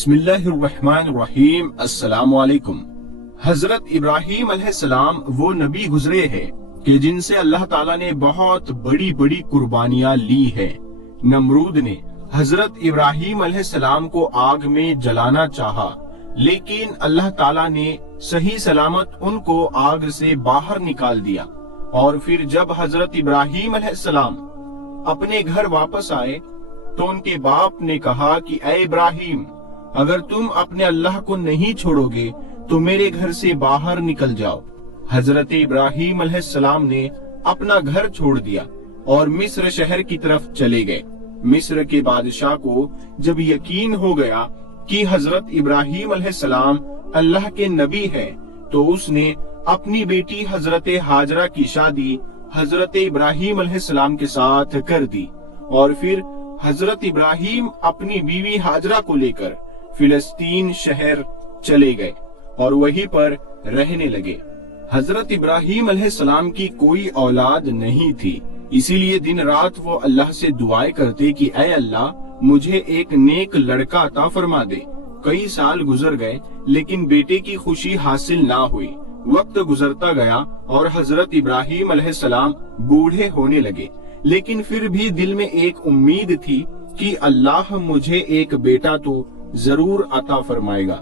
बिस्मिल्लाहिर्रहमानिर्रहीम। अस्सलाम वालेकुम। हजरत इब्राहीम अलैहिस्सलाम वो नबी गुजरे हैं कि जिनसे अल्लाह ताला ने बहुत बड़ी बड़ी कुर्बानियां ली है। नमरूद ने हजरत इब्राहीम अलैहिस्सलाम को आग में जलाना चाहा, लेकिन अल्लाह ताला ने सही सलामत उनको आग से बाहर निकाल दिया। और फिर जब हजरत इब्राहीम अलैहिस्सलाम अपने घर वापस आए तो उनके बाप ने कहा कि ऐ इब्राहीम, अगर तुम अपने अल्लाह को नहीं छोड़ोगे तो मेरे घर से बाहर निकल जाओ। हजरत इब्राहीम अलैहिस्सलाम ने अपना घर छोड़ दिया और मिस्र शहर की तरफ चले गए। मिस्र के बादशाह को जब यकीन हो गया कि हजरत इब्राहीम अलैहिस्सलाम अल्लाह के नबी है, तो उसने अपनी बेटी हजरत हाजरा की शादी हजरत इब्राहीम अलैहिस्सलाम के साथ कर दी। और फिर हजरत इब्राहीम अपनी बीवी हाजरा को लेकर फिलिस्तीन शहर चले गए और वहीं पर रहने लगे। हजरत इब्राहीम अलैहिस्सलाम की कोई औलाद नहीं थी, इसीलिए दिन रात वो अल्लाह से दुआएं करते कि ऐ अल्लाह, मुझे एक नेक लड़का अता फरमा दे। कई साल गुजर गए लेकिन बेटे की खुशी हासिल ना हुई। वक्त गुजरता गया और हजरत इब्राहीम अलैहिस्सलाम बूढ़े होने लगे, लेकिन फिर भी दिल में एक उम्मीद थी कि अल्लाह मुझे एक बेटा तो जरूर अता फरमाएगा।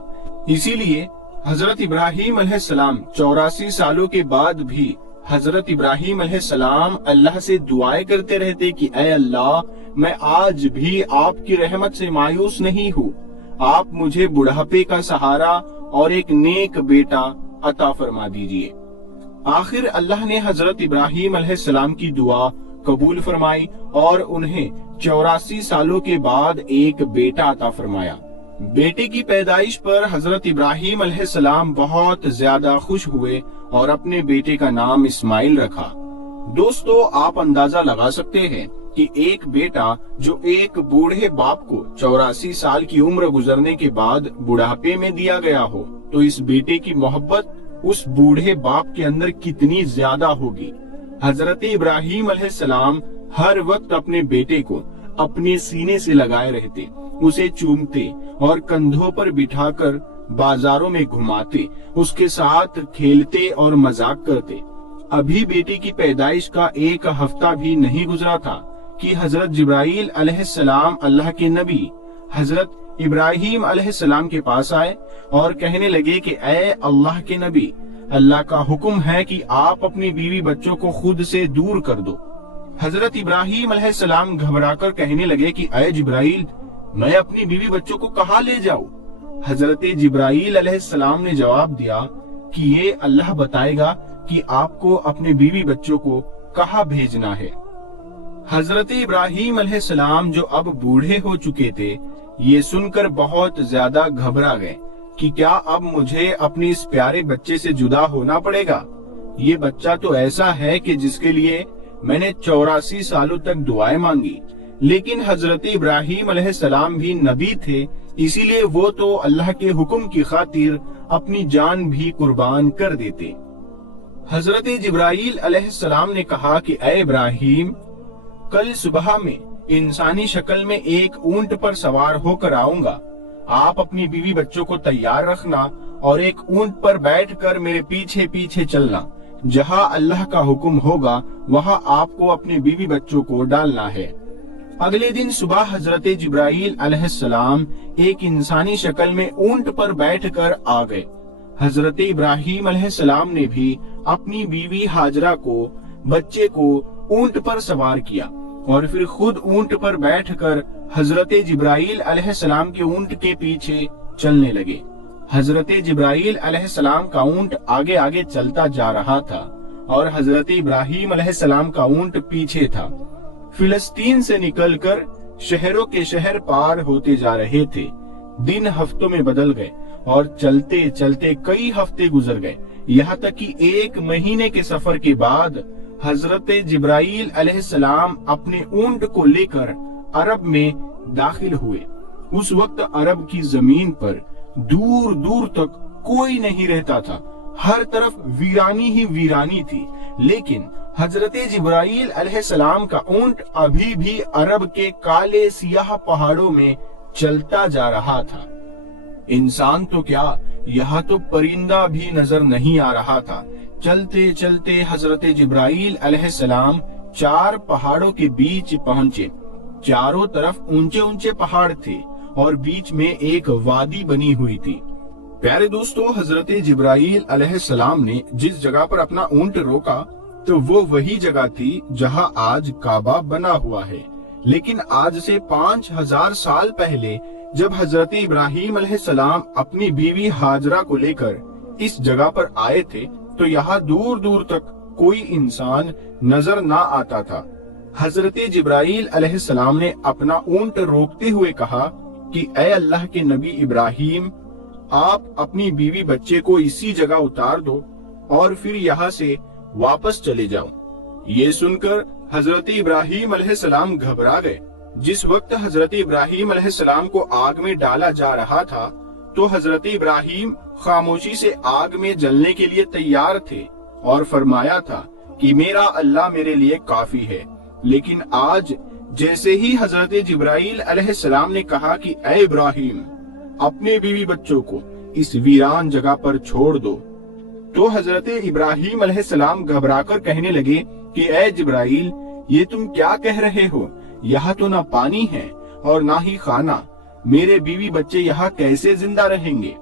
इसीलिए हजरत इब्राहीम अलैहिस्सलाम 84 सालों के बाद भी हजरत इब्राहीम अलैहिस्सलाम अल्लाह से दुआएं करते रहते कि ऐ अल्लाह, मैं आज भी आपकी रहमत से मायूस नहीं हूँ। आप मुझे बुढ़ापे का सहारा और एक नेक बेटा अता फरमा दीजिए। आखिर अल्लाह ने हजरत इब्राहीम अलैहिस्सलाम की दुआ कबूल फरमाई और उन्हें 84 सालों के बाद एक बेटा अता फरमाया। बेटे की पैदाइश पर हजरत इब्राहीम अलैहिस्सलाम बहुत ज्यादा खुश हुए और अपने बेटे का नाम इस्माइल रखा। दोस्तों, आप अंदाजा लगा सकते हैं कि एक बेटा जो एक बूढ़े बाप को 84 साल की उम्र गुजरने के बाद बुढ़ापे में दिया गया हो, तो इस बेटे की मोहब्बत उस बूढ़े बाप के अंदर कितनी ज्यादा होगी। हजरत इब्राहीम अलैहिस्सलाम हर वक्त अपने बेटे को अपने सीने से लगाए रहते, उसे चूमते और कंधों पर बिठाकर बाजारों में घुमाते, उसके साथ खेलते और मजाक करते। अभी बेटे की पैदाइश का एक हफ्ता भी नहीं गुजरा था कि हजरत जिब्राइल अलैहिस्सलाम अल्लाह के नबी हजरत इब्राहीम अलैहिस्सलाम के पास आए और कहने लगे कि ऐ अल्लाह के नबी, अल्लाह का हुक्म है कि आप अपनी बीवी बच्चों को खुद से दूर कर दो। हजरत इब्राहीम अलैहिस्सलाम घबराकर कहने लगे कि ऐ जिब्राइल, मैं अपनी बीवी बच्चों को कहाँ ले जाऊं? हजरत जिब्राइल अलैहिस्सलाम ने जवाब दिया कि ये अल्लाह बताएगा कि आपको अपने बीवी बच्चों को कहाँ भेजना है। हजरत इब्राहीम अलैहिस्सलाम जो अब बूढ़े हो चुके थे, ये सुनकर बहुत ज्यादा घबरा गए कि क्या अब मुझे अपने इस प्यारे बच्चे से जुदा होना पड़ेगा। ये बच्चा तो ऐसा है कि जिसके लिए मैंने 84 सालों तक दुआएं मांगी। लेकिन हजरत इब्राहीम अलैहिस्सलाम भी नबी थे, इसीलिए वो तो अल्लाह के हुक्म की खातिर अपनी जान भी कुर्बान कर देते। हजरत जिब्राइल अलैहिस्सलाम ने कहा कि ऐ इब्राहीम, कल सुबह में इंसानी शक्ल में एक ऊंट पर सवार होकर आऊंगा। आप अपनी बीवी बच्चों को तैयार रखना और एक ऊंट पर बैठकर मेरे पीछे पीछे चलना। जहां अल्लाह का हुक्म होगा वहां आपको अपने बीवी बच्चों को डालना है। अगले दिन सुबह हजरत जिब्राइल अलैहिस्सलाम एक इंसानी शक्ल में ऊंट पर बैठकर आ गए। हजरत इब्राहीम अलैहिस्सलाम ने भी अपनी बीवी हाजरा को, बच्चे को ऊंट पर सवार किया और फिर खुद ऊंट पर बैठकर हजरत जिब्राइल अलैहिस्सलाम के ऊंट के पीछे चलने लगे। हजरत जिब्राइल अलैहिस्सलाम का ऊंट आगे आगे चलता जा रहा था और हजरत इब्राहीम अलैहिस्सलाम का ऊंट पीछे था। फिलिस्तीन से निकलकर शहरों के शहर पार होते जा रहे थे। दिन हफ्तों में बदल गए और चलते चलते कई हफ्ते गुजर गए, यहाँ तक कि 1 महीने के सफर के बाद हजरत जिब्राइल अलैहिस्सलाम अपने ऊंट को लेकर अरब में दाखिल हुए। उस वक्त अरब की जमीन पर दूर दूर तक कोई नहीं रहता था, हर तरफ वीरानी ही वीरानी थी। लेकिन हजरत जिब्राइल अलैहिस्सलाम का ऊंट अभी भी अरब के काले सियाह पहाड़ों में चलता जा रहा था। इंसान तो क्या, यहाँ तो परिंदा भी नजर नहीं आ रहा था। चलते चलते हजरत जिब्राइल अलैहिस्सलाम 4 पहाड़ों के बीच पहुंचे। चारों तरफ ऊंचे ऊंचे पहाड़ थे और बीच में एक वादी बनी हुई थी। प्यारे दोस्तों, हजरत जिब्राइल अलैहिस्सलाम ने जिस जगह पर अपना ऊंट रोका तो वो वही जगह थी जहां आज काबा बना हुआ है। लेकिन आज से 5000 साल पहले जब हजरत इब्राहिम अलैहिस्सलाम अपनी बीवी हाजरा को लेकर इस जगह पर आए थे तो यहाँ दूर दूर तक कोई इंसान नजर ना आता था। हजरत जिब्राइल अलैहिस्सलाम ने अपना ऊंट रोकते हुए कहा कि ऐ अल्लाह के नबी इब्राहिम, आप अपनी बीवी बच्चे को इसी जगह उतार दो और फिर यहाँ से वापस चले जाओ। ये सुनकर हजरत इब्राहिम अलैहिस्सलाम घबरा गए। जिस वक्त हजरत इब्राहिम अलैहिस्सलाम को आग में डाला जा रहा था तो हजरत इब्राहिम खामोशी से आग में जलने के लिए तैयार थे और फरमाया था कि मेरा अल्लाह मेरे लिए काफी है। लेकिन आज जैसे ही हजरत जिब्राइल अलैहिस्सलाम ने कहा कि ऐ इब्राहिम, अपने बीवी बच्चों को इस वीरान जगह पर छोड़ दो, तो हजरत इब्राहिम अलैहिस्सलाम घबराकर कहने लगे कि ऐ जिब्राइल, ये तुम क्या कह रहे हो? यहाँ तो ना पानी है और ना ही खाना, मेरे बीवी बच्चे यहाँ कैसे जिंदा रहेंगे?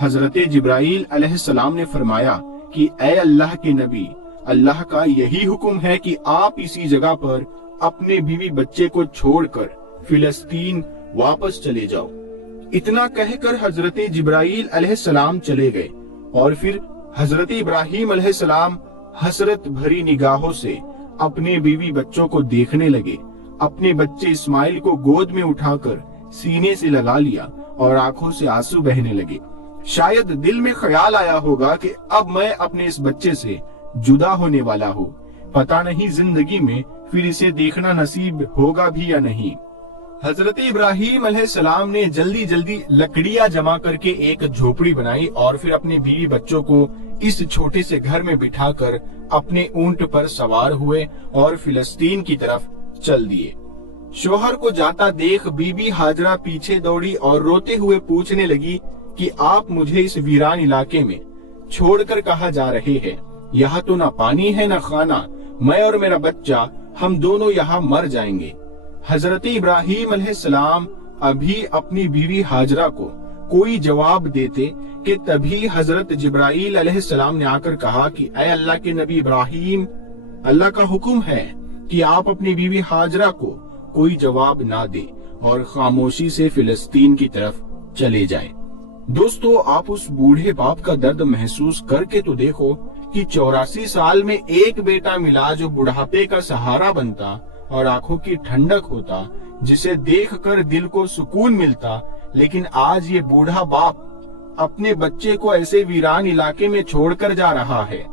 हजरत जिब्राइल अलैहिस्सलाम ने फरमाया कि ऐ अल्लाह के नबी, अल्लाह का यही हुक्म है कि आप इसी जगह पर अपने बीवी बच्चे को छोड़कर फिलिस्तीन वापस चले जाओ। इतना कहकर हजरत जिब्राइल अलैहिस्सलाम चले गए और फिर हजरत इब्राहिम अलैहिस्सलाम हसरत भरी निगाहों से अपने बीवी बच्चों को देखने लगे। अपने बच्चे इस्माइल को गोद में उठाकर सीने से लगा लिया और आंखों से आंसू बहने लगे। शायद दिल में ख्याल आया होगा कि अब मैं अपने इस बच्चे से जुदा होने वाला हूँ, पता नहीं जिंदगी में फिर इसे देखना नसीब होगा भी या नहीं। हजरत इब्राहिम अलैहिस्सलाम ने जल्दी जल्दी लकड़ियां जमा करके एक झोपड़ी बनाई और फिर अपने बीवी बच्चों को इस छोटे से घर में बिठाकर अपने ऊंट पर सवार हुए और फिलिस्तीन की तरफ चल दिए। शोहर को जाता देख बीबी हाजरा पीछे दौड़ी और रोते हुए पूछने लगी कि आप मुझे इस वीरान इलाके में छोड़कर कहाँ जा रहे हैं? यहाँ तो ना पानी है ना खाना, मैं और मेरा बच्चा हम दोनों यहाँ मर जाएंगे। हजरत इब्राहिम अलैहिस्सलाम अभी अपनी बीवी हाजरा को कोई जवाब देते कि तभी हजरत जिब्राइल अलैहिस्सलाम ने आकर कहा कि ऐ अल्लाह के नबी इब्राहिम, अल्लाह का हुक्म है कि आप अपनी बीवी हाजरा को कोई जवाब ना दे और खामोशी से फिलिस्तीन की तरफ चले जाए। दोस्तों, आप उस बूढ़े बाप का दर्द महसूस करके तो देखो कि 84 साल में एक बेटा मिला जो बुढ़ापे का सहारा बनता और आंखों की ठंडक होता, जिसे देखकर दिल को सुकून मिलता। लेकिन आज ये बूढ़ा बाप अपने बच्चे को ऐसे वीरान इलाके में छोड़कर जा रहा है।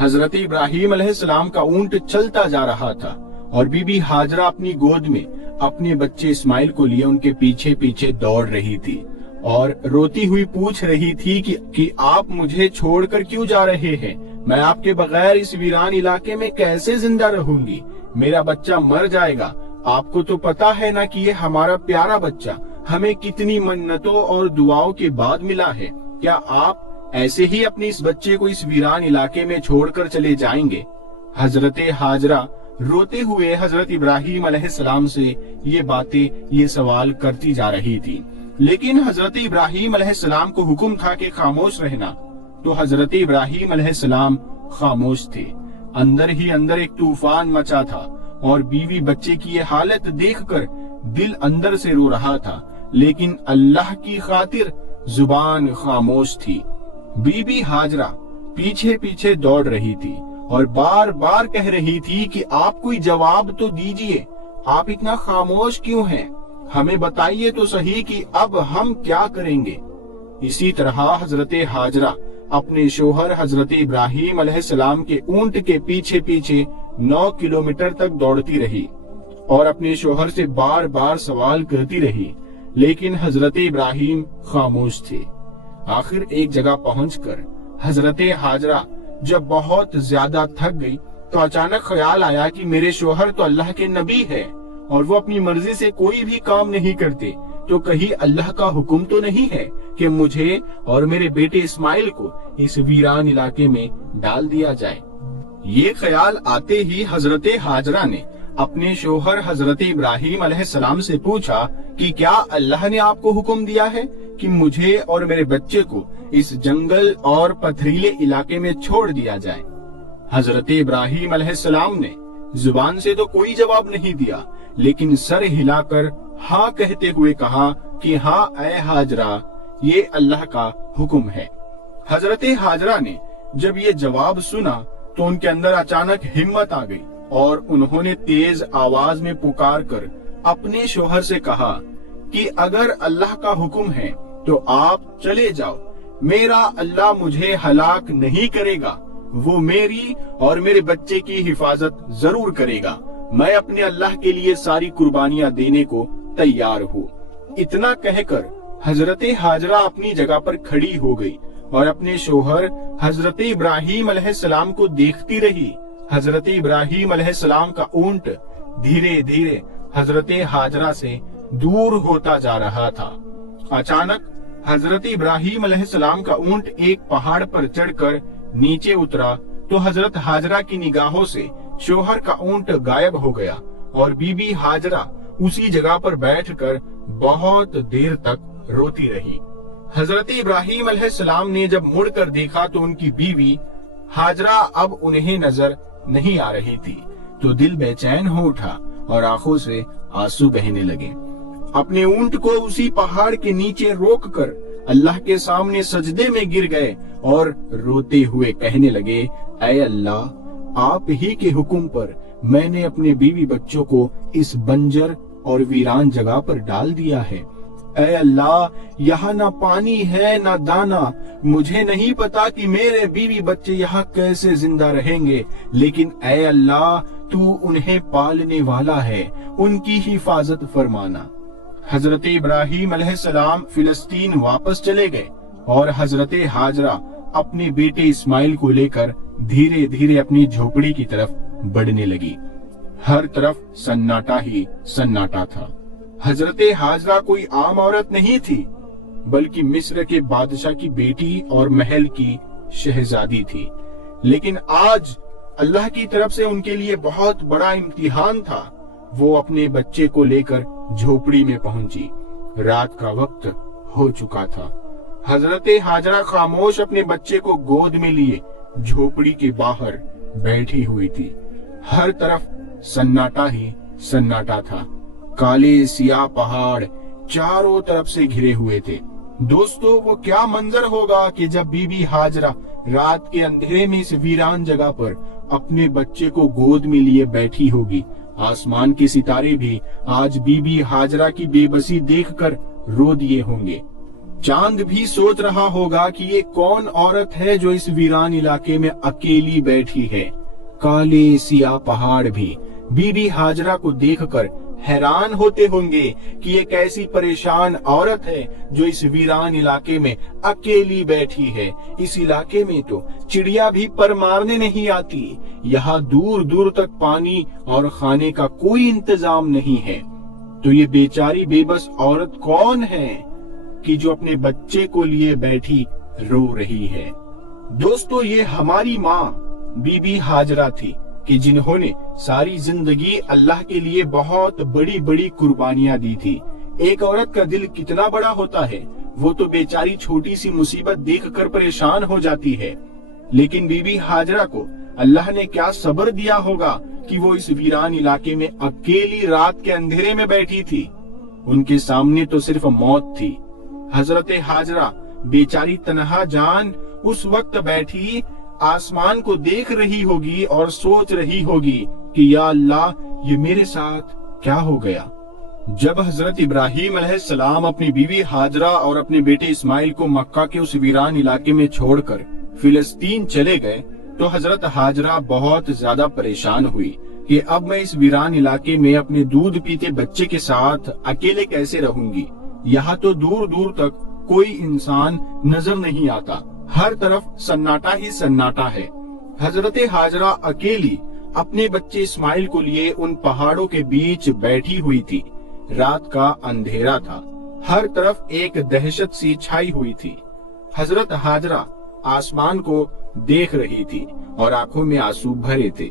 हजरत इब्राहिम अलैहिस्सलाम का ऊंट चलता जा रहा था और बीबी हाजरा अपनी गोद में अपने बच्चे इस्माइल को लिए उनके पीछे पीछे दौड़ रही थी और रोती हुई पूछ रही थी कि आप मुझे छोड़कर क्यों जा रहे हैं? मैं आपके बगैर इस वीरान इलाके में कैसे जिंदा रहूंगी? मेरा बच्चा मर जाएगा। आपको तो पता है ना कि ये हमारा प्यारा बच्चा हमें कितनी मन्नतों और दुआओं के बाद मिला है। क्या आप ऐसे ही अपने इस बच्चे को इस वीरान इलाके में छोड़कर चले जाएंगे? हजरत हाजरा रोते हुए हजरत इब्राहिम अलैहिस्सलाम से ये बातें, ये सवाल करती जा रही थी। लेकिन हजरत इब्राहिम अलैहिस्सलाम को हुक्म था कि खामोश रहना, तो हजरत इब्राहिम अलैहिस्सलाम खामोश थे। अंदर ही अंदर एक तूफान मचा था और बीवी बच्चे की ये हालत देखकर दिल अंदर से रो रहा था, लेकिन अल्लाह की खातिर जुबान खामोश थी। बीबी हाजरा पीछे पीछे दौड़ रही थी और बार बार कह रही थी कि आप कोई जवाब तो दीजिए, आप इतना खामोश क्यों हैं? हमें बताइए तो सही कि अब हम क्या करेंगे। इसी तरह हजरत हाजरा अपने शोहर हजरत इब्राहिम अलैहिस्सलाम के ऊंट के पीछे पीछे 9 किलोमीटर तक दौड़ती रही और अपने शोहर से बार बार सवाल करती रही, लेकिन हजरत इब्राहिम खामोश थे। आखिर एक जगह पहुंचकर हजरत हाजरा जब बहुत ज्यादा थक गई तो अचानक ख्याल आया कि मेरे शोहर तो अल्लाह के नबी है और वो अपनी मर्जी से कोई भी काम नहीं करते, तो कहीं अल्लाह का हुक्म तो नहीं है कि मुझे और मेरे बेटे इस्माइल को इस वीरान इलाके में डाल दिया जाए। ये ख्याल आते ही हजरत हाजरा ने अपने शोहर हजरत इब्राहिम अलैहिस्सलाम से पूछा कि क्या अल्लाह ने आपको हुक्म दिया है कि मुझे और मेरे बच्चे को इस जंगल और पथरीले इलाके में छोड़ दिया जाए। हजरत इब्राहिम अलैहिस्सलाम ने जुबान से तो कोई जवाब नहीं दिया, लेकिन सर हिलाकर हाँ कहते हुए कहा कि हाँ ऐ हाजरा, ये अल्लाह का हुक्म है। हजरत हाजरा ने जब ये जवाब सुना तो उनके अंदर अचानक हिम्मत आ गई और उन्होंने तेज आवाज में पुकार कर अपने शोहर से कहा कि अगर अल्लाह का हुक्म है तो आप चले जाओ, मेरा अल्लाह मुझे हलाक नहीं करेगा, वो मेरी और मेरे बच्चे की हिफाजत जरूर करेगा। मैं अपने अल्लाह के लिए सारी कुर्बानियां देने को तैयार हूँ। इतना कहकर हजरत हाजरा अपनी जगह पर खड़ी हो गई और अपने शोहर हजरत इब्राहिम अलैहिस्सलाम को देखती रही। हजरत इब्राहिम अलैहिस्सलाम का ऊंट धीरे धीरे हजरत हाजरा से दूर होता जा रहा था। अचानक हजरत इब्राहिम अलैहिस्सलाम का ऊंट एक पहाड़ पर चढ़कर नीचे उतरा तो हजरत हाजरा की निगाहों से शोहर का ऊंट गायब हो गया और बीबी हाजरा उसी जगह पर बैठकर बहुत देर तक रोती रही। हजरत इब्राहिम अलैहिस्सलाम ने जब मुड़कर देखा तो उनकी बीवी हाजरा अब उन्हें नजर नहीं आ रही थी, तो दिल बेचैन हो उठा और आंखों से आंसू बहने लगे। अपने ऊंट को उसी पहाड़ के नीचे रोककर अल्लाह के सामने सजदे में गिर गए और रोते हुए कहने लगे, ऐ अल्लाह, आप ही के हुक्म पर मैंने अपने बीवी बच्चों को इस बंजर और वीरान जगह पर डाल दिया है। ऐ अल्लाह, यहाँ ना पानी है ना दाना। मुझे नहीं पता कि मेरे बीवी बच्चे यहाँ कैसे जिंदा रहेंगे, लेकिन ऐ अल्लाह, तू उन्हें पालने वाला है, उनकी हिफाजत फरमाना। हजरत इब्राहिम अलैहिस्सलाम फिलिस्तीन वापस चले गए और हजरत हाजरा अपने बेटे इस्माइल को लेकर धीरे धीरे अपनी झोपड़ी की तरफ बढ़ने लगी। हर तरफ सन्नाटा ही सन्नाटा था। हजरत हाजरा कोई आम औरत नहीं थी, बल्कि मिस्र के बादशाह की बेटी और महल की शहजादी थी। लेकिन आज अल्लाह की तरफ से उनके लिए बहुत बड़ा इम्तिहान था। वो अपने बच्चे को लेकर झोपड़ी में पहुंची। रात का वक्त हो चुका था। हजरत हाजरा खामोश अपने बच्चे को गोद में लिए झोपड़ी के बाहर बैठी हुई थी। हर तरफ सन्नाटा ही सन्नाटा था। काले सियाह पहाड़ चारों तरफ से घिरे हुए थे। दोस्तों, वो क्या मंजर होगा कि जब बीबी हाजरा रात के अंधेरे में इस वीरान जगह पर अपने बच्चे को गोद में लिए बैठी होगी। आसमान के सितारे भी आज बीबी हाजरा की बेबसी देखकर रो दिए होंगे। चांद भी सोच रहा होगा कि ये कौन औरत है जो इस वीरान इलाके में अकेली बैठी है। काले सियाह पहाड़ भी बीबी हाजरा को देखकर हैरान होते होंगे कि ये कैसी परेशान औरत है जो इस वीरान इलाके में अकेली बैठी है। इस इलाके में तो चिड़िया भी पर मारने नहीं आती। यहाँ दूर दूर तक पानी और खाने का कोई इंतजाम नहीं है। तो ये बेचारी बेबस औरत कौन है कि जो अपने बच्चे को लिए बैठी रो रही है। दोस्तों, ये हमारी माँ बीबी हाजरा थी कि जिन्होंने सारी जिंदगी अल्लाह के लिए बहुत बड़ी बड़ी कुर्बानियां दी थी। एक औरत का दिल कितना बड़ा होता है, वो तो बेचारी छोटी सी मुसीबत देखकर परेशान हो जाती है। लेकिन बीबी हाजरा को अल्लाह ने क्या सब्र दिया होगा कि वो इस वीरान इलाके में अकेली रात के अंधेरे में बैठी थी। उनके सामने तो सिर्फ मौत थी। हजरत हाजरा बेचारी तन्हा जान उस वक्त बैठी आसमान को देख रही होगी और सोच रही होगी कि या अल्लाह, ये मेरे साथ क्या हो गया। जब हजरत इब्राहिम अलैहिस्सलाम अपनी बीवी हाजरा और अपने बेटे इस्माइल को मक्का के उस वीरान इलाके में छोड़कर फिलिस्तीन चले गए तो हजरत हाजरा बहुत ज्यादा परेशान हुई कि अब मैं इस वीरान इलाके में अपने दूध पीते बच्चे के साथ अकेले कैसे रहूंगी। यहाँ तो दूर दूर तक कोई इंसान नजर नहीं आता। हर तरफ सन्नाटा ही सन्नाटा है। हजरत हाजरा अकेली अपने बच्चे इस्माइल को लिए उन पहाड़ों के बीच बैठी हुई थी। रात का अंधेरा था। हर तरफ एक दहशत सी छाई हुई थी। हजरत हाजरा आसमान को देख रही थी और आंखों में आंसू भरे थे।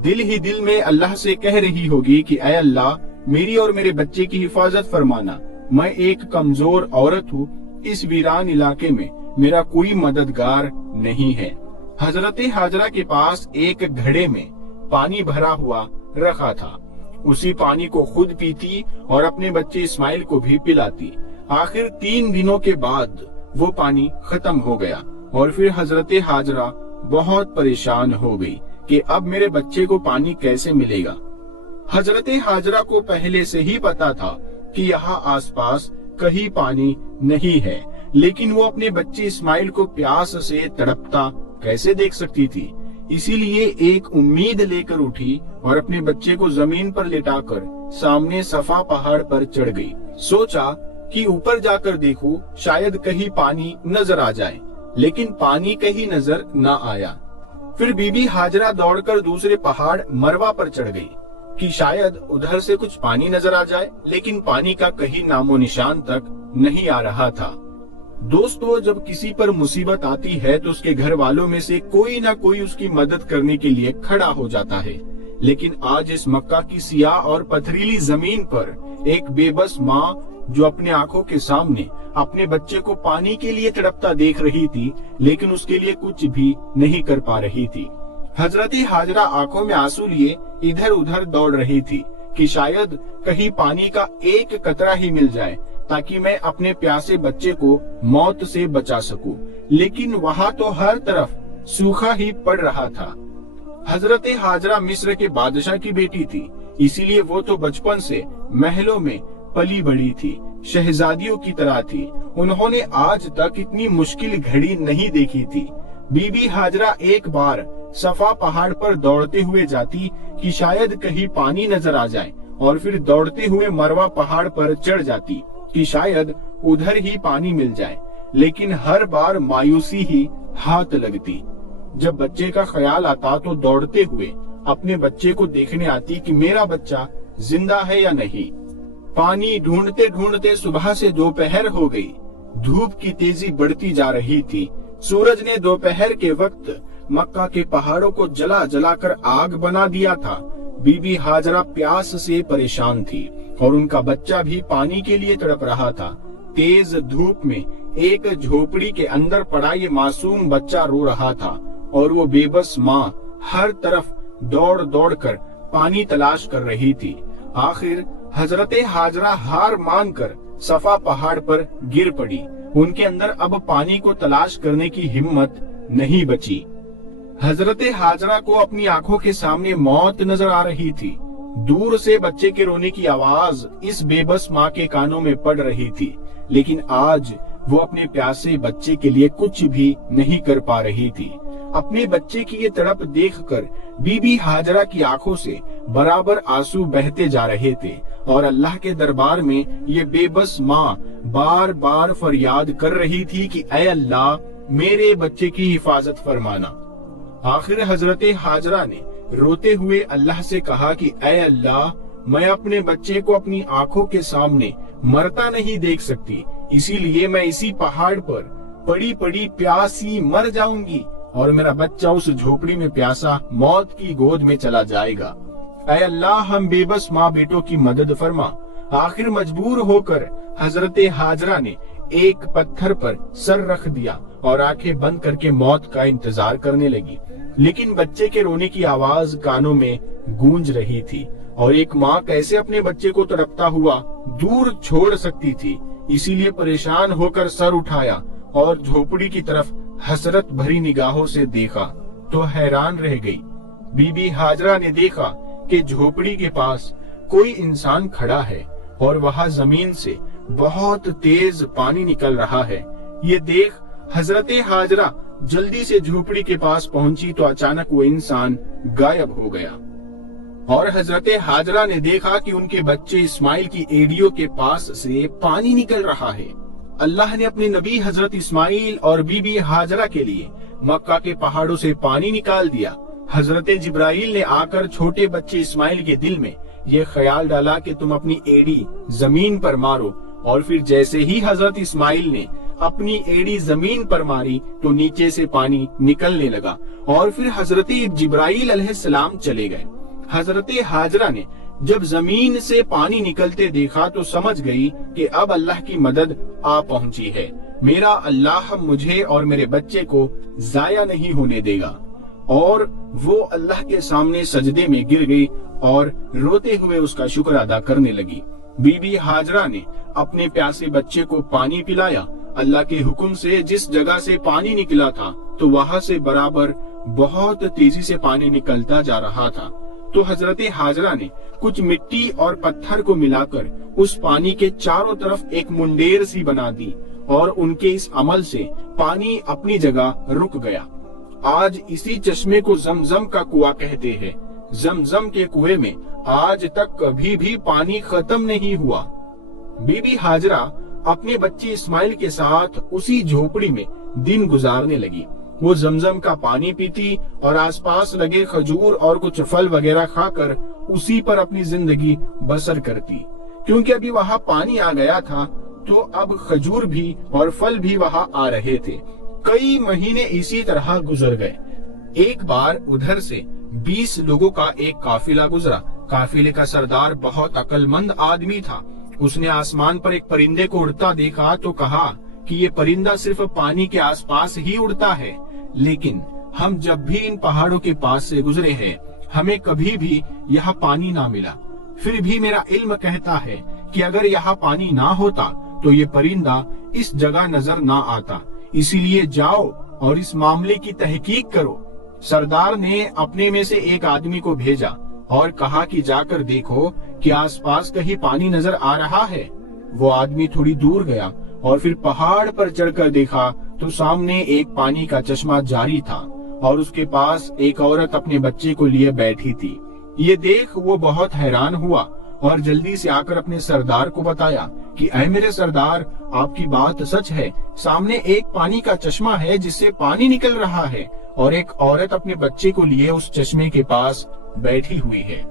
दिल ही दिल में अल्लाह से कह रही होगी कि ऐ अल्लाह, मेरी और मेरे बच्चे की हिफाजत फरमाना। मैं एक कमजोर औरत हूँ, इस वीरान इलाके में मेरा कोई मददगार नहीं है। हजरत हाजरा के पास एक घड़े में पानी भरा हुआ रखा था। उसी पानी को खुद पीती और अपने बच्चे इस्माइल को भी पिलाती। आखिर 3 दिनों के बाद वो पानी खत्म हो गया और फिर हजरत हाजरा बहुत परेशान हो गई कि अब मेरे बच्चे को पानी कैसे मिलेगा। हजरत हाजरा को पहले से ही पता था कि यहाँ आसपास कहीं पानी नहीं है, लेकिन वो अपने बच्चे इस्माइल को प्यास से तड़पता कैसे देख सकती थी। इसीलिए एक उम्मीद लेकर उठी और अपने बच्चे को जमीन पर लेटाकर सामने सफा पहाड़ पर चढ़ गई। सोचा कि ऊपर जाकर देखूं, शायद कहीं पानी नजर आ जाए, लेकिन पानी कहीं नजर न आया। फिर बीबी हाजरा दौड़कर दूसरे पहाड़ मरवा पर चढ़ गई कि शायद उधर से कुछ पानी नजर आ जाए, लेकिन पानी का कहीं नामो निशान तक नहीं आ रहा था। दोस्तों, जब किसी पर मुसीबत आती है तो उसके घर वालों में से कोई ना कोई उसकी मदद करने के लिए खड़ा हो जाता है, लेकिन आज इस मक्का की सियाह और पथरीली जमीन पर एक बेबस माँ जो अपने आंखों के सामने अपने बच्चे को पानी के लिए तड़पता देख रही थी, लेकिन उसके लिए कुछ भी नहीं कर पा रही थी। हजरत हाजरा आंखों में आंसू लिए इधर उधर दौड़ रही थी कि शायद कहीं पानी का एक कतरा ही मिल जाए ताकि मैं अपने प्यासे बच्चे को मौत से बचा सकूं, लेकिन वहाँ तो हर तरफ सूखा ही पड़ रहा था। हजरत हाजरा मिस्र के बादशाह की बेटी थी, इसीलिए वो तो बचपन से महलों में पली बड़ी थी, शहजादियों की तरह थी। उन्होंने आज तक इतनी मुश्किल घड़ी नहीं देखी थी। बीबी हाजरा एक बार सफा पहाड़ पर दौड़ते हुए जाती कि शायद कहीं पानी नजर आ जाए, और फिर दौड़ते हुए मरवा पहाड़ पर चढ़ जाती कि शायद उधर ही पानी मिल जाए, लेकिन हर बार मायूसी ही हाथ लगती। जब बच्चे का ख्याल आता तो दौड़ते हुए अपने बच्चे को देखने आती कि मेरा बच्चा जिंदा है या नहीं। पानी ढूंढते ढूंढते सुबह से दोपहर हो गई। धूप की तेजी बढ़ती जा रही थी। सूरज ने दोपहर के वक्त मक्का के पहाड़ों को जला जलाकर आग बना दिया था। बीबी हाजरा प्यास से परेशान थी और उनका बच्चा भी पानी के लिए तड़प रहा था। तेज धूप में एक झोपड़ी के अंदर पड़ा ये मासूम बच्चा रो रहा था और वो बेबस माँ हर तरफ दौड़ दौड़ कर पानी तलाश कर रही थी। आखिर हजरत हाजरा हार मानकर सफा पहाड़ पर गिर पड़ी। उनके अंदर अब पानी को तलाश करने की हिम्मत नहीं बची। हजरत हाजरा को अपनी आंखों के सामने मौत नजर आ रही थी। दूर से बच्चे के रोने की आवाज इस बेबस माँ के कानों में पड़ रही थी, लेकिन आज वो अपने प्यासे बच्चे के लिए कुछ भी नहीं कर पा रही थी। अपने बच्चे की ये तड़प देखकर बीबी हाजरा की आंखों से बराबर आंसू बहते जा रहे थे और अल्लाह के दरबार में ये बेबस माँ बार बार फरियाद कर रही थी कि ऐ अल्लाह, मेरे बच्चे की हिफाजत फरमाना। आखिर हजरत हाजरा ने रोते हुए अल्लाह से कहा कि ऐ अल्लाह, मैं अपने बच्चे को अपनी आंखों के सामने मरता नहीं देख सकती, इसीलिए मैं इसी पहाड़ पर पड़ी पड़ी प्यासी मर जाऊंगी और मेरा बच्चा उस झोपड़ी में प्यासा मौत की गोद में चला जाएगा। ऐ अल्लाह, हम बेबस माँ बेटों की मदद फरमा। आखिर मजबूर होकर हजरत हाजरा ने एक पत्थर पर सर रख दिया और आंखें बंद करके मौत का इंतजार करने लगी, लेकिन बच्चे के रोने की आवाज कानों में गूंज रही थी और एक माँ कैसे अपने बच्चे को तड़पता हुआ दूर छोड़ सकती थी। इसीलिए परेशान होकर सर उठाया और झोपड़ी की तरफ हसरत भरी निगाहों से देखा तो हैरान रह गई। बीबी हाजरा ने देखा कि झोपड़ी के पास कोई इंसान खड़ा है और वहां जमीन से बहुत तेज पानी निकल रहा है। ये देख हजरत हाजरा जल्दी से झोपड़ी के पास पहुंची तो अचानक वो इंसान गायब हो गया और हजरत हाजरा ने देखा कि उनके बच्चे इस्माइल की एड़ियों के पास से पानी निकल रहा है। अल्लाह ने अपने नबी हजरत इस्माइल और बीबी हाजरा के लिए मक्का के पहाड़ों से पानी निकाल दिया। हजरत जिब्राइल ने आकर छोटे बच्चे इस्माइल के दिल में ये ख्याल डाला कि तुम अपनी एड़ी जमीन पर मारो اور پھر جیسے ہی حضرت اسماعیل نے اپنی ایڑی زمین پر ماری تو نیچے سے پانی نکلنے لگا، اور پھر حضرت جبرائیل علیہ السلام چلے گئے۔ حضرت ہاجرہ نے جب زمین سے پانی نکلتے دیکھا تو سمجھ گئی کہ اب اللہ کی مدد آ پہنچی ہے، میرا اللہ مجھے اور میرے بچے کو ضائع نہیں ہونے دے گا، اور وہ اللہ کے سامنے سجدے میں گر گئی اور روتے ہوئے اس کا شکر ادا کرنے لگی۔ بی بی ہاجرہ نے اپنے پیاسے بچے کو پانی پلایا۔ اللہ کے حکم سے جس جگہ سے پانی نکلا تھا تو وہاں سے برابر بہت تیزی سے پانی نکلتا جا رہا تھا، تو حضرت ہاجرہ نے کچھ مٹی اور پتھر کو ملا کر اس پانی کے چاروں طرف ایک منڈیر سی بنا دی، اور ان کے اس عمل سے پانی اپنی جگہ رک گیا۔ آج اسی چشمے کو زمزم کا کنواں کہتے ہیں۔ زمزم کے کنویں میں آج تک کبھی بھی پانی ختم نہیں ہوا۔ بی بی ہاجرہ اپنے بچے اسماعیل کے ساتھ اسی جھوپڑی میں دن گزارنے لگی۔ وہ زمزم کا پانی پیتی اور آس پاس لگے کھجور اور کچھ پھل وغیرہ کھا کر اسی پر اپنی زندگی بسر کرتی۔ کیونکہ ابھی وہاں پانی آ گیا تھا تو اب کھجور بھی اور پھل بھی وہاں آ رہے تھے۔ کئی مہینے اسی طرح گزر گئے۔ ایک بار ادھر سے 20 لوگوں کا ایک قافلہ گزرا۔ قافلے کا سردار بہت عقل مند آدمی تھا۔ اس نے آسمان پر ایک پرندے کو اڑتا دیکھا تو کہا کہ یہ پرندہ صرف پانی کے آس پاس ہی اڑتا ہے، لیکن ہم جب بھی ان پہاڑوں کے پاس سے گزرے ہیں ہمیں کبھی بھی یہاں پانی نہ ملا۔ پھر بھی میرا علم کہتا ہے کہ اگر یہاں پانی نہ ہوتا تو یہ پرندہ اس جگہ نظر نہ آتا، اسی لیے جاؤ اور اس معاملے کی تحقیق کرو۔ سردار نے اپنے میں سے ایک آدمی کو بھیجا اور کہا کہ جا کر دیکھو کہ آس پاس کہیں پانی نظر آ رہا ہے۔ وہ آدمی تھوڑی دور گیا اور پھر پہاڑ پر چڑھ کر دیکھا تو سامنے ایک پانی کا چشمہ جاری تھا اور اس کے پاس ایک عورت اپنے بچے کو لیے بیٹھی تھی۔ یہ دیکھ وہ بہت حیران ہوا اور جلدی سے آ کر اپنے سردار کو بتایا کہ اے میرے سردار، آپ کی بات سچ ہے، سامنے ایک پانی کا چشمہ ہے جس سے پانی نکل رہا ہے اور ایک عورت اپنے بچے کو لیے اس چشمے کے پاس بیٹھی ہوئی ہے۔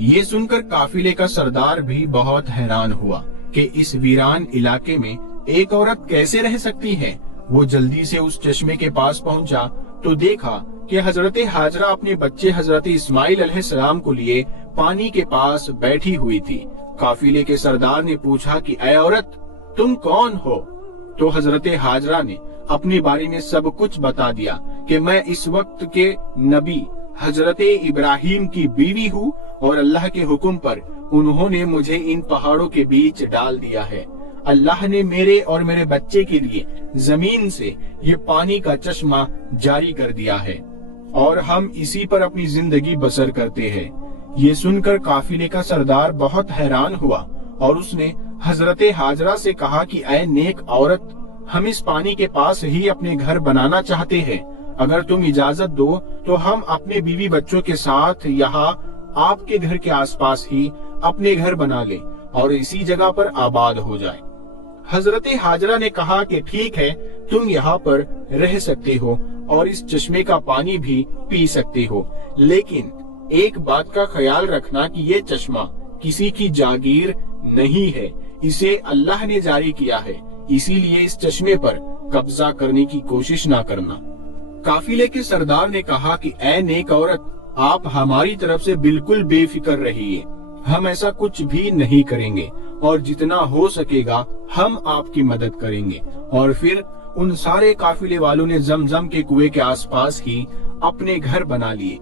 یہ سن کر قافلے کا سردار بھی بہت حیران ہوا کہ اس ویران علاقے میں ایک عورت کیسے رہ سکتی ہے۔ وہ جلدی سے اس چشمے کے پاس پہنچا تو دیکھا کہ حضرت ہاجرہ اپنے بچے حضرت اسماعیل علیہ السلام کو لیے پانی کے پاس بیٹھی ہوئی تھی۔ قافلے کے سردار نے پوچھا کہ اے عورت، تم کون ہو؟ تو حضرت ہاجرہ نے اپنے بارے میں سب کچھ بتا دیا کہ میں اس وقت کے نبی حضرت ابراہیم کی بیوی ہوں اور اللہ کے حکم پر انہوں نے مجھے ان پہاڑوں کے بیچ ڈال دیا ہے۔ اللہ نے میرے اور میرے بچے کے لیے زمین سے یہ پانی کا چشمہ جاری کر دیا ہے اور ہم اسی پر اپنی زندگی بسر کرتے ہیں۔ یہ سن کر قافلے کا سردار بہت حیران ہوا اور اس نے حضرت ہاجرہ سے کہا کہ اے نیک عورت، ہم اس پانی کے پاس ہی اپنے گھر بنانا چاہتے ہیں۔ اگر تم اجازت دو تو ہم اپنے بیوی بچوں کے ساتھ یہاں آپ کے گھر کے آس پاس ہی اپنے گھر بنا لیں اور اسی جگہ پر آباد ہو جائیں۔ حضرت ہاجرہ نے کہا کہ ٹھیک ہے، تم یہاں پر رہ سکتے ہو اور اس چشمے کا پانی بھی پی سکتے ہو، لیکن ایک بات کا خیال رکھنا کہ یہ چشمہ کسی کی جاگیر نہیں ہے، اسے اللہ نے جاری کیا ہے، اسی لیے اس چشمے پر قبضہ کرنے کی کوشش نہ کرنا۔ قافلے کے سردار نے کہا کہ اے نیک عورت، آپ ہماری طرف سے بالکل بے فکر رہیے، ہم ایسا کچھ بھی نہیں کریں گے اور جتنا ہو سکے گا ہم آپ کی مدد کریں گے۔ اور پھر ان سارے قافلے والوں نے زمزم کے کنویں کے آس پاس ہی اپنے گھر بنا لیے۔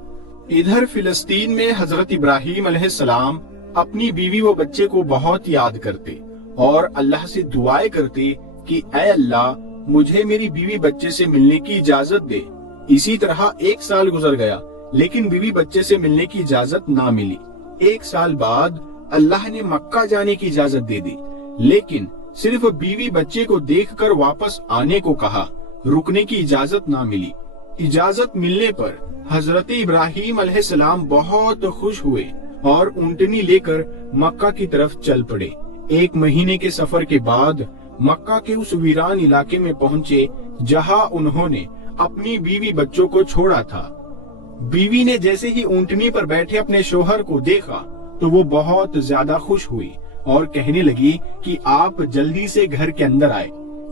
ادھر فلسطین میں حضرت ابراہیم علیہ السلام اپنی بیوی و بچے کو بہت یاد کرتے اور اللہ سے دعائیں کرتے کہ اے اللہ، مجھے میری بیوی بچے سے ملنے کی اجازت دے۔ اسی طرح 1 سال گزر گیا لیکن بیوی بچے سے ملنے کی اجازت نہ ملی۔ 1 سال بعد اللہ نے مکہ جانے کی اجازت دے دی، لیکن صرف بیوی بچے کو دیکھ کر واپس آنے کو کہا، رکنے کی اجازت نہ ملی۔ اجازت ملنے پر حضرت ابراہیم علیہ السلام بہت خوش ہوئے اور اونٹنی لے کر مکہ کی طرف چل پڑے۔ 1 مہینے کے سفر کے بعد مکہ کے اس ویران علاقے میں پہنچے جہاں انہوں نے اپنی بیوی بچوں کو چھوڑا تھا۔ بیوی نے جیسے ہی اونٹنی پر بیٹھے اپنے شوہر کو دیکھا تو وہ بہت زیادہ خوش ہوئی اور کہنے لگی کہ آپ جلدی سے گھر کے اندر آئے۔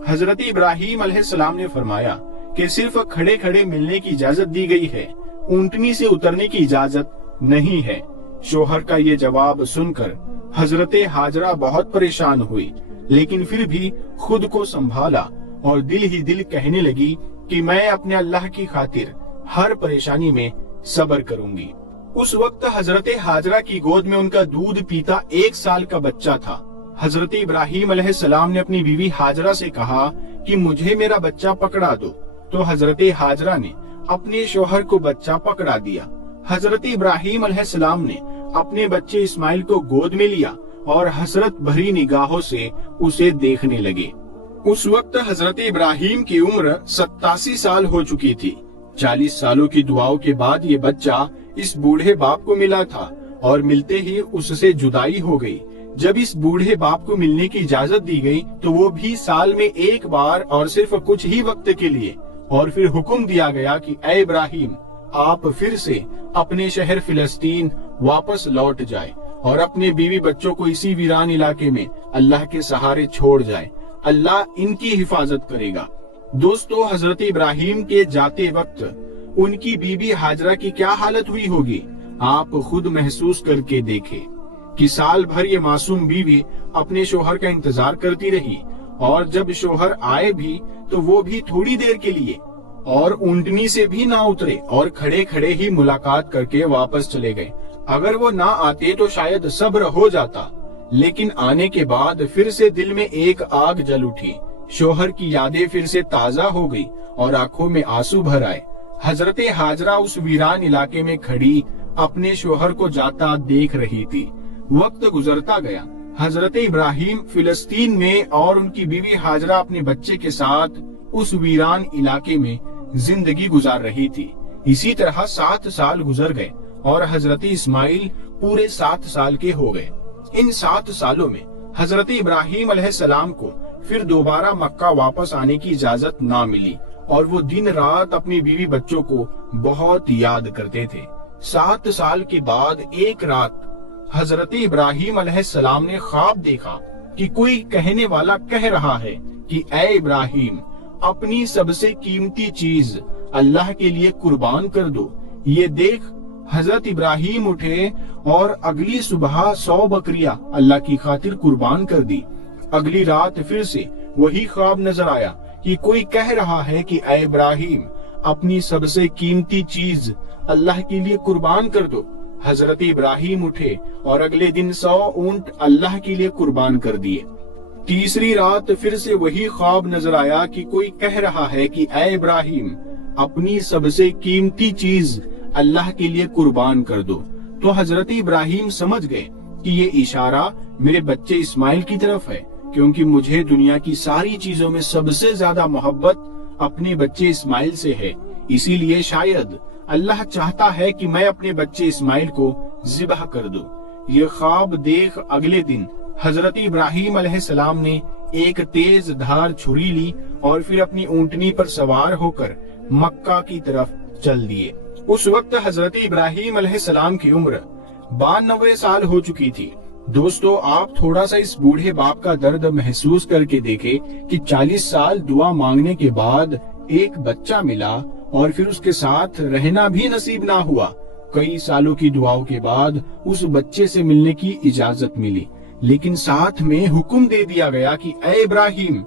حضرت ابراہیم علیہ السلام نے فرمایا کہ صرف کھڑے کھڑے ملنے کی اجازت دی گئی ہے، اونٹنی سے اترنے کی اجازت نہیں ہے۔ شوہر کا یہ جواب سن کر حضرت ہاجرہ بہت پریشان ہوئی، لیکن پھر بھی خود کو سنبھالا اور دل ہی دل کہنے لگی کہ میں اپنے اللہ کی خاطر ہر پریشانی میں صبر کروں گی۔ اس وقت حضرت ہاجرہ کی گود میں ان کا دودھ پیتا 1 سال کا بچہ تھا۔ حضرت ابراہیم علیہ السلام نے اپنی بیوی ہاجرہ سے کہا کہ مجھے میرا بچہ پکڑا دو، تو حضرت ہاجرہ نے اپنے شوہر کو بچہ پکڑا دیا۔ حضرت ابراہیم علیہ السلام نے اپنے بچے اسماعیل کو گود میں لیا اور حسرت بھری نگاہوں سے اسے دیکھنے لگے۔ اس وقت حضرت ابراہیم کی عمر 87 سال ہو چکی تھی۔ 40 سالوں کی دعاؤں کے بعد یہ بچہ اس بوڑھے باپ کو ملا تھا اور ملتے ہی اس سے جدائی ہو گئی۔ جب اس بوڑھے باپ کو ملنے کی اجازت دی گئی تو وہ بھی سال میں 1 بار اور صرف کچھ ہی وقت کے لیے، اور پھر حکم دیا گیا کہ اے ابراہیم، آپ پھر سے اپنے شہر فلسطین واپس لوٹ جائے اور اپنے بیوی بچوں کو اسی ویران علاقے میں اللہ کے سہارے چھوڑ جائے، اللہ ان کی حفاظت کرے گا۔ دوستو، حضرت ابراہیم کے جاتے وقت ان کی بیوی ہاجرہ کی کیا حالت ہوئی ہوگی، آپ خود محسوس کر کے دیکھیں کہ سال بھر یہ معصوم بیوی اپنے شوہر کا انتظار کرتی رہی، اور جب شوہر آئے بھی تو وہ بھی تھوڑی دیر کے لیے، اور اونٹنی سے بھی نہ اترے اور کھڑے کھڑے ہی ملاقات کر کے واپس چلے گئے۔ اگر وہ نہ آتے تو شاید صبر ہو جاتا، لیکن آنے کے بعد پھر سے دل میں ایک آگ جل اٹھی، شوہر کی یادیں پھر سے تازہ ہو گئی اور آنکھوں میں آنسو بھر آئے۔ حضرت ہاجرہ اس ویران علاقے میں کھڑی اپنے شوہر کو جاتا دیکھ رہی تھی۔ وقت گزرتا گیا، حضرت ابراہیم فلسطین میں اور ان کی بیوی ہاجرہ اپنے بچے کے ساتھ اس ویران علاقے میں زندگی گزار رہی تھی۔ اسی طرح 7 سال گزر گئے اور حضرت اسماعیل پورے 7 سال کے ہو گئے۔ ان 7 سالوں میں حضرت ابراہیم علیہ السلام کو پھر دوبارہ مکہ واپس آنے کی اجازت نہ ملی، اور وہ دن رات اپنی بیوی بچوں کو بہت یاد کرتے تھے۔ 7 سال کے بعد ایک رات حضرت ابراہیم علیہ السلام نے خواب دیکھا کہ کوئی کہنے والا کہہ رہا ہے کہ اے ابراہیم، اپنی سب سے قیمتی چیز اللہ کے لیے قربان کر دو۔ یہ دیکھ حضرت ابراہیم اٹھے اور اگلی صبح 100 بکریاں اللہ کی خاطر قربان کر دی۔ اگلی رات پھر سے وہی خواب نظر آیا کہ کوئی کہہ رہا ہے کہ اے ابراہیم، اپنی سب سے قیمتی چیز اللہ کے لیے قربان کر دو۔ حضرت ابراہیم اٹھے اور اگلے دن 100 اونٹ اللہ کے لیے قربان کر دیے۔ تیسری رات پھر سے وہی خواب نظر آیا کہ کوئی کہہ رہا ہے کہ اے ابراہیم، اپنی سب سے قیمتی چیز اللہ کے لیے قربان کر دو۔ تو حضرت ابراہیم سمجھ گئے کہ یہ اشارہ میرے بچے اسماعیل کی طرف ہے، کیونکہ مجھے دنیا کی ساری چیزوں میں سب سے زیادہ محبت اپنے بچے اسماعیل سے ہے، اسی لیے شاید اللہ چاہتا ہے کہ میں اپنے بچے اسماعیل کو ذبح کر دوں۔ یہ خواب دیکھ اگلے دن حضرت ابراہیم علیہ السلام نے ایک تیز دھار چھری لی اور پھر اپنی اونٹنی پر سوار ہو کر مکہ کی طرف چل دیے۔ اس وقت حضرت ابراہیم علیہ السلام کی عمر 92 سال ہو چکی تھی۔ دوستو، آپ تھوڑا سا اس بوڑھے باپ کا درد محسوس کر کے دیکھیں کہ 40 سال دعا مانگنے کے بعد ایک بچہ ملا اور پھر اس کے ساتھ رہنا بھی نصیب نہ ہوا۔ کئی سالوں کی دعاؤں کے بعد اس بچے سے ملنے کی اجازت ملی، لیکن ساتھ میں حکم دے دیا گیا کہ اے ابراہیم،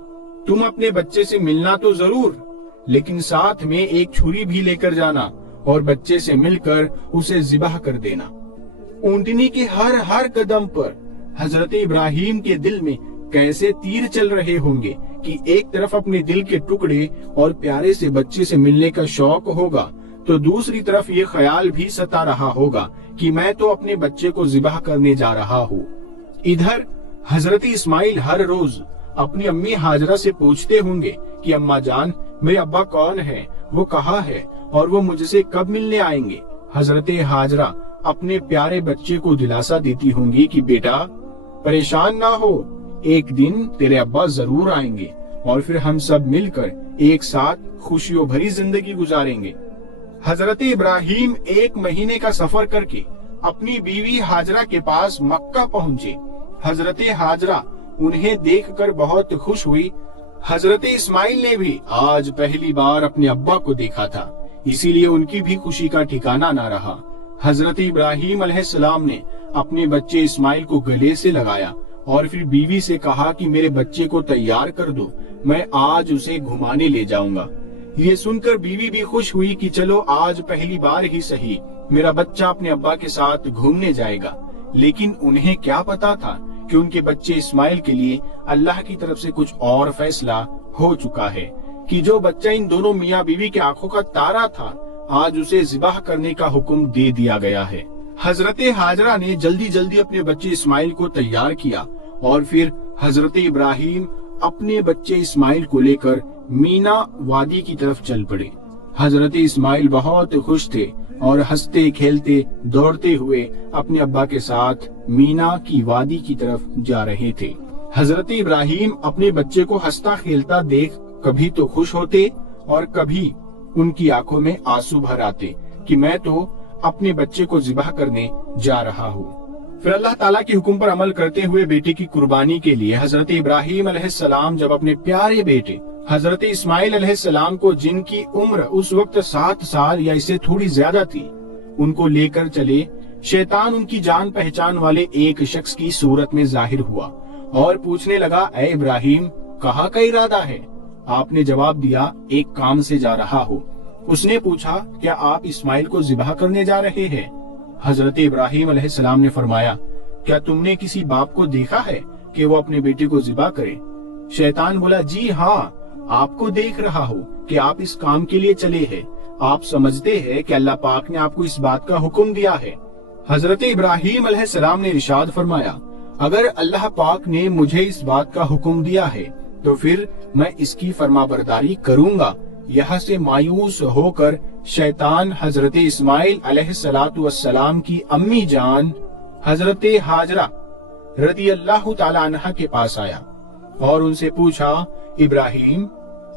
تم اپنے بچے سے ملنا تو ضرور، لیکن ساتھ میں ایک چھری بھی لے کر جانا اور بچے سے مل کر اسے ذبح کر دینا۔ اونٹنی کے ہر قدم پر حضرت ابراہیم کے دل میں کیسے تیر چل رہے ہوں گے کہ ایک طرف اپنے دل کے ٹکڑے اور پیارے سے بچے سے ملنے کا شوق ہوگا، تو دوسری طرف یہ خیال بھی ستا رہا ہوگا کہ میں تو اپنے بچے کو ذبح کرنے جا رہا ہوں۔ ادھر حضرت اسماعیل ہر روز اپنی امی ہاجرہ سے پوچھتے ہوں گے کہ اماں جان، میرے ابا کون ہے، وہ کہاں ہے اور وہ مجھ سے کب ملنے آئیں گے۔ حضرت ہاجرہ اپنے پیارے بچے کو دلاسا دیتی ہوں گی کہ بیٹا پریشان نہ ہو، ایک دن تیرے ابا ضرور آئیں گے اور پھر ہم سب مل کر ایک ساتھ خوشیوں بھری زندگی گزاریں گے۔ حضرت ابراہیم 1 مہینے کا سفر کر کے اپنی بیوی ہاجرہ کے پاس مکہ پہنچے۔ हजरत हाजरा उन्हें देखकर बहुत खुश हुई। हजरत इस्माइल ने भी आज पहली बार अपने अब्बा को देखा था, इसीलिए उनकी भी खुशी का ठिकाना ना रहा। हजरत इब्राहीम अलैहिस्सलाम ने अपने बच्चे इस्माइल को गले से लगाया और फिर बीवी से कहा कि मेरे बच्चे को तैयार कर दो, मैं आज उसे घुमाने ले जाऊंगा। ये सुनकर बीवी भी खुश हुई कि चलो आज पहली बार ही सही मेरा बच्चा अपने अब्बा के साथ घूमने जाएगा। लेकिन उन्हें क्या पता था कि उनके बच्चे इस्माइल के लिए अल्लाह की तरफ से कुछ और फैसला हो चुका है, कि जो बच्चा इन दोनों मियाँ बीवी के आंखों का तारा था, आज उसे ज़िबाह करने का हुक्म दे दिया गया है। हजरत हाजरा ने जल्दी जल्दी अपने बच्चे इस्माइल को तैयार किया और फिर हजरत इब्राहीम अपने बच्चे इस्माइल को लेकर मीना वादी की तरफ चल पड़े। हजरत इस्माइल बहुत खुश थे और हंसते खेलते दौड़ते हुए अपने अब्बा के साथ मीना की वादी की तरफ जा रहे थे। हजरत इब्राहीम अपने बच्चे को हंसता खेलता देख कभी तो खुश होते और कभी उनकी आंखों में आंसू भर आते कि मैं तो अपने बच्चे को ज़िबाह करने जा रहा हूँ। फिर अल्लाह ताला के हुक्म पर अमल करते हुए बेटे की कुर्बानी के लिए हजरत इब्राहीम अलैहिस्सलाम जब अपने प्यारे बेटे हजरत इस्माइल अलैहिस्सलाम को, जिनकी उम्र उस वक्त 7 साल या इससे थोड़ी ज्यादा थी, उनको लेकर चले, शैतान उनकी जान पहचान वाले एक शख्स की सूरत में जाहिर हुआ और पूछने लगा, ऐ इब्राहीम, कहाँ का इरादा है? आपने जवाब दिया, एक काम से जा रहा हूँ। उसने पूछा, क्या आप इस्माइल को ज़िबाह करने जा रहे हैं? हजरत इब्राहीम अलैहिस्सलाम ने फरमाया, क्या तुमने किसी बाप को देखा है कि वो अपने बेटे को ज़िबाह करे? शैतान बोला, जी हाँ, आपको देख रहा हूँ कि आप इस काम के लिए चले हैं। आप समझते हैं कि अल्लाह पाक ने आपको इस बात का हुक्म दिया है। हजरत इब्राहीम अलैहिस्सलाम ने इरशाद फरमाया, अगर अल्लाह पाक ने मुझे इस बात का हुक्म दिया है तो फिर मैं इसकी फरमाबरदारी करूंगा। यहाँ से मायूस होकर शैतान हजरत इस्माइल अलैहिस्सलातु वस्सलाम की अम्मी जान हजरत हाजरा रदी अल्लाह ताला अन्हा के पास आया और उनसे पूछा, इब्राहीम,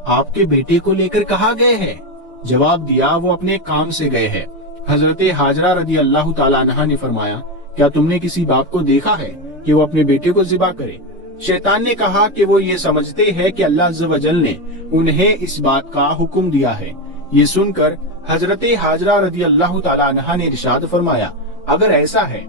आपके बेटे को लेकर कहाँ गए हैं? जवाब दिया, वो अपने काम से गए हैं। हजरत हाजरा रदी अल्लाह ताला अन्हा ने फरमाया, क्या तुमने किसी बाप को देखा है कि वो अपने बेटे को ज़िबाह करे? शैतान ने कहा कि वो ये समझते हैं कि अल्लाह अज़्ज़ व जल ने उन्हें इस बात का हुक्म दिया है। ये सुनकर हजरत हाजरा रदी अल्लाह ताला अन्हा ने इरशाद फरमाया, अगर ऐसा है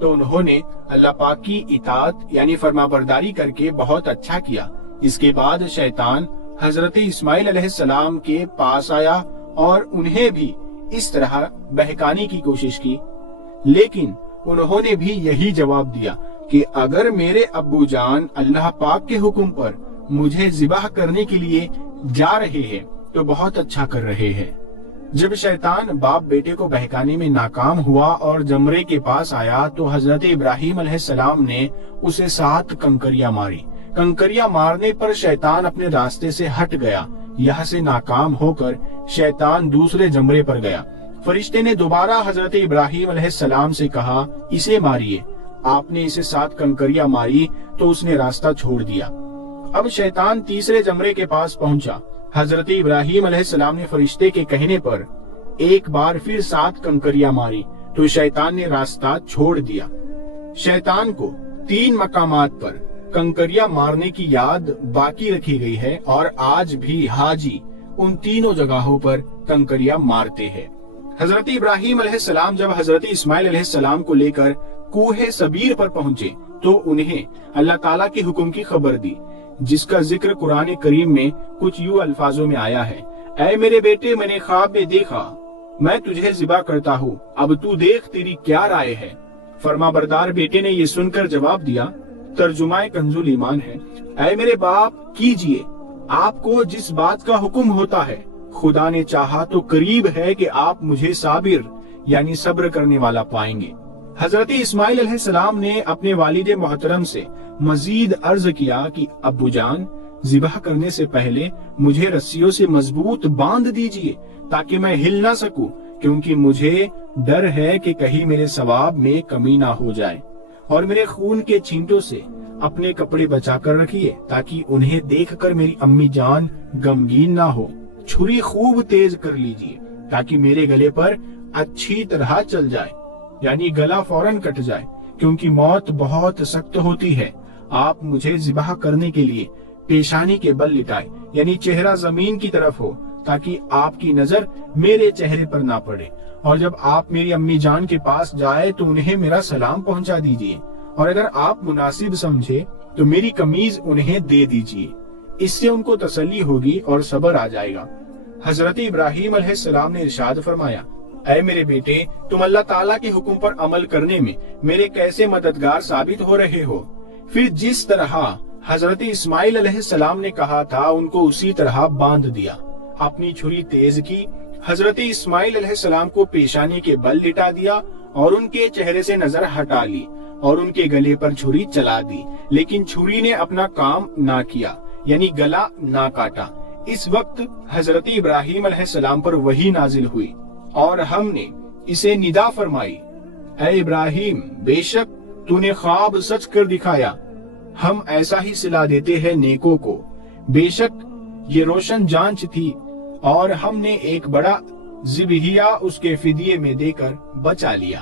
तो उन्होंने अल्लाह पाक की इताअत यानी फरमाबरदारी करके बहुत अच्छा किया। इसके बाद शैतान हजरत इस्माइल अलैहिस्सलाम के पास आया और उन्हें भी इस तरह बहकाने की कोशिश की, लेकिन उन्होंने भी यही जवाब दिया कि अगर मेरे अब्बू जान अल्लाह पाक के हुक्म पर मुझे ज़िबाह करने के लिए जा रहे हैं तो बहुत अच्छा कर रहे हैं। जब शैतान बाप बेटे को बहकाने में नाकाम हुआ और जमरे के पास आया तो हजरत इब्राहीम अलैहिस्सलाम ने उसे 7 कंकरियां मारी। कंकरियां मारने पर शैतान अपने रास्ते से हट गया। यहाँ से नाकाम होकर शैतान दूसरे जमरे पर गया। फरिश्ते ने दोबारा हजरत इब्राहीम अलैहिस्सलाम से कहा, इसे मारिए। आपने इसे 7 कंकरियां मारी तो उसने रास्ता छोड़ दिया। अब शैतान तीसरे जमरे के पास पहुंचा। हजरत इब्राहीम अलैहिस्सलाम ने फरिश्ते के कहने पर एक बार फिर 7 कंकरियां मारी तो शैतान ने रास्ता छोड़ दिया। शैतान को 3 मकामात पर कंकरियां मारने की याद बाकी रखी गई है और आज भी हाजी उन तीनों जगहों पर कंकरियां मारते हैं। हजरत इब्राहीम अलैहिस्सलाम जब हजरत इस्माइल अलैहिस्सलाम को लेकर कूहे सबीर पर पहुंचे तो उन्हें अल्लाह ताला के हुक्म की खबर दी, जिसका जिक्र कुरान करीम में कुछ यूं अल्फाजों में आया है, ऐ मेरे बेटे, मैंने ख्वाब में देखा, मैं तुझे ज़िबाह करता हूँ, अब तू देख तेरी क्या राय है। फरमाबरदार बेटे ने ये सुनकर जवाब दिया, तर्जुमाए कंजुल ईमान है, ऐ मेरे बाप, कीजिए, आपको जिस बात का हुक्म होता है, खुदा ने चाहा तो करीब है कि आप मुझे साबिर यानी सब्र करने वाला पाएंगे। हजरत इस्माइल अलैहिस्सलाम ने अपने वालिद मोहतरम से मजीद अर्ज किया कि अब्बू जान, ज़िबाह करने से पहले मुझे रस्सियों से मजबूत बांध दीजिए ताकि मैं हिल ना सकूं, क्योंकि मुझे डर है कि कहीं मेरे सवाब में कमी ना हो जाए। और मेरे खून के छींटों से अपने कपड़े बचा कर रखिए ताकि उन्हें देखकर मेरी अम्मी जान गमगीन ना हो। छुरी खूब तेज कर लीजिए ताकि मेरे गले पर अच्छी तरह चल जाए, यानी गला फौरन कट जाए, کیونکہ موت بہت سخت ہوتی ہے۔ آپ مجھے ذبح کرنے کے لیے پیشانی کے بل لٹائے، یعنی چہرہ زمین کی طرف ہو، تاکہ آپ کی نظر میرے چہرے پر نہ پڑے، اور جب آپ میری امی جان کے پاس جائے تو انہیں میرا سلام پہنچا دیجئے، اور اگر آپ مناسب سمجھے تو میری قمیض انہیں دے دیجئے، اس سے ان کو تسلی ہوگی اور صبر آ جائے گا۔ حضرت ابراہیم علیہ السلام نے ارشاد فرمایا، اے میرے بیٹے، تم اللہ تعالیٰ کے حکم پر عمل کرنے میں میرے کیسے مددگار ثابت ہو رہے ہو؟ پھر جس طرح حضرت اسماعیل علیہ السلام نے کہا تھا ان کو اسی طرح باندھ دیا، اپنی چھری تیز کی، حضرت اسماعیل علیہ السلام کو پیشانی کے بل لٹا دیا اور ان کے چہرے سے نظر ہٹا لی اور ان کے گلے پر چھری چلا دی، لیکن چھری نے اپنا کام نہ کیا، یعنی گلا نہ کاٹا۔ اس وقت حضرت ابراہیم علیہ السلام پر وحی نازل ہوئی اور ہم نے اسے ندا فرمائی، اے ابراہیم، بے شک تو نے خواب سچ کر دکھایا، ہم ایسا ہی صلا دیتے ہیں نیکوں کو، بے شک یہ روشن جانچ تھی اور ہم نے ایک بڑا ذبیحہ اس کے فدیے میں دے کر بچا لیا۔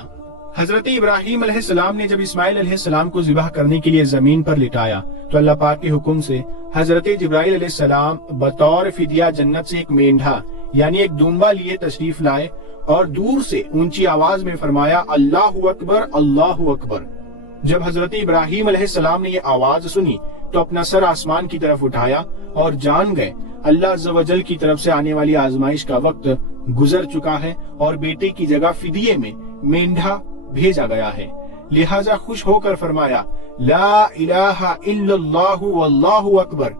حضرت ابراہیم علیہ السلام نے جب اسماعیل علیہ السلام کو ذبح کرنے کے لیے زمین پر لٹایا تو اللہ پاک کے حکم سے حضرت جبرائیل علیہ السلام بطور فدیہ جنت سے ایک مینڈھا یعنی ایک دمبا لیے تشریف لائے اور دور سے اونچی آواز میں فرمایا، اللہ اکبر، اللہ اکبر۔ جب حضرت ابراہیم علیہ السلام نے یہ آواز سنی تو اپنا سر آسمان کی طرف اٹھایا اور جان گئے اللہ عز و جل کی طرف سے آنے والی آزمائش کا وقت گزر چکا ہے اور بیٹے کی جگہ فدیے میں مینڈھا بھیجا گیا ہے، لہٰذا خوش ہو کر فرمایا، لا الہ الا اللہ واللہ اکبر۔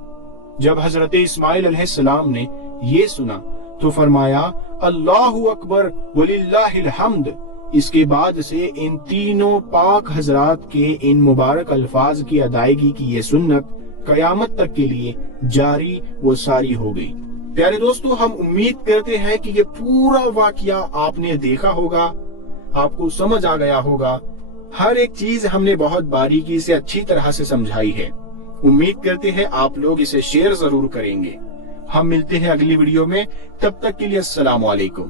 جب حضرت اسماعیل علیہ السلام نے یہ سنا تو فرمایا، اللہ اکبر وللہ الحمد۔ اس کے بعد سے ان تینوں پاک حضرات کے ان مبارک الفاظ کی ادائیگی کی یہ سنت قیامت تک کے لیے جاری و ساری ہو گئی۔ پیارے دوستو، ہم امید کرتے ہیں کہ یہ پورا واقعہ آپ نے دیکھا ہوگا، آپ کو سمجھ آ گیا ہوگا، ہر ایک چیز ہم نے بہت باریکی سے اچھی طرح سے سمجھائی ہے۔ امید کرتے ہیں آپ لوگ اسے شیئر ضرور کریں گے۔ ہم ملتے ہیں اگلی ویڈیو میں، تب تک کے لیے السلام علیکم۔